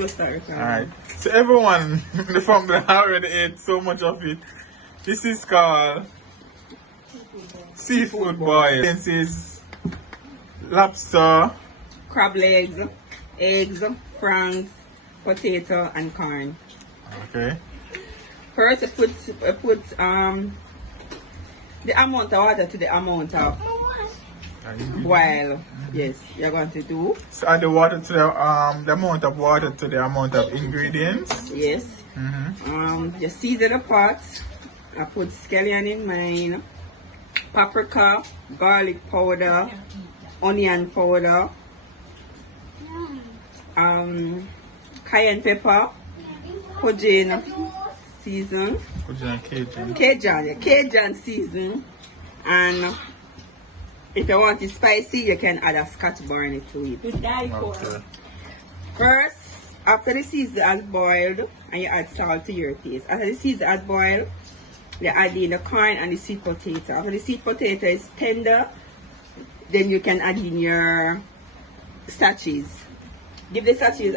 go start. Alright. So everyone, the family already ate so much of it. This is called seafood boil. This is lobster, Crab legs, eggs, prawns, potato, and corn. okay. First, I put the amount of water to the amount of boil. Yes, you're going to do. So add the water to the amount of water to the amount of ingredients. Yes. You season the pot. I put scallion in mine, paprika, garlic powder, onion powder, cayenne pepper, Cajun season, Cajun season, and if you want it spicy, you can add a Scotch bonnet to it. Okay. First, after the season has boiled, and you add salt to your taste. After the season has boiled, you add in the corn and the sweet potato. After the sweet potato is tender, then you can add in your sachets. Give the sachets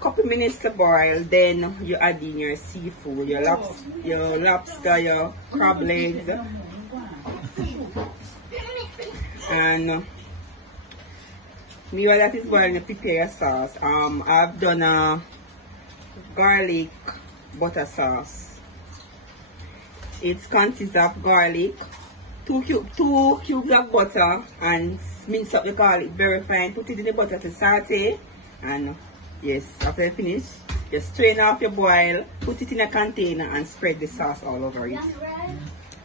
couple minutes to boil, then you add in your seafood, your lobster, your crab legs, and while that is boiling, you prepare your sauce. I've done a garlic butter sauce. It consists of garlic, two cubes of butter, and mince up the garlic very fine. Put it in the butter to saute, and yes, after you finish, just strain off your boil, put it in a container, and spread the sauce all over it.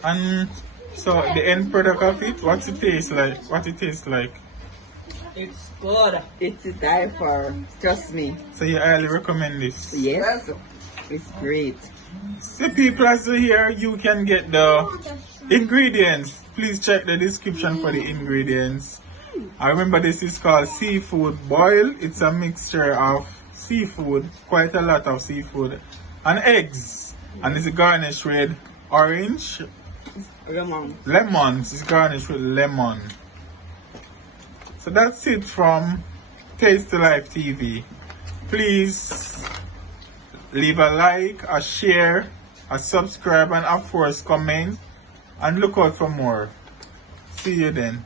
And so the end product of it, what's it taste like? What it tastes like? It's good. It's a die for, trust me. So you highly recommend this? Yes, it's great. So people as well here, you can get the ingredients. Please check the description for the ingredients. I remember this is called seafood boil. It's a mixture of seafood, quite a lot of seafood, and eggs. And it's garnished with orange. Lemons. It's garnished with lemon. So that's it from Tastetolife TV. Please leave a like, a share, a subscribe, and of course comment. And look out for more. See you then.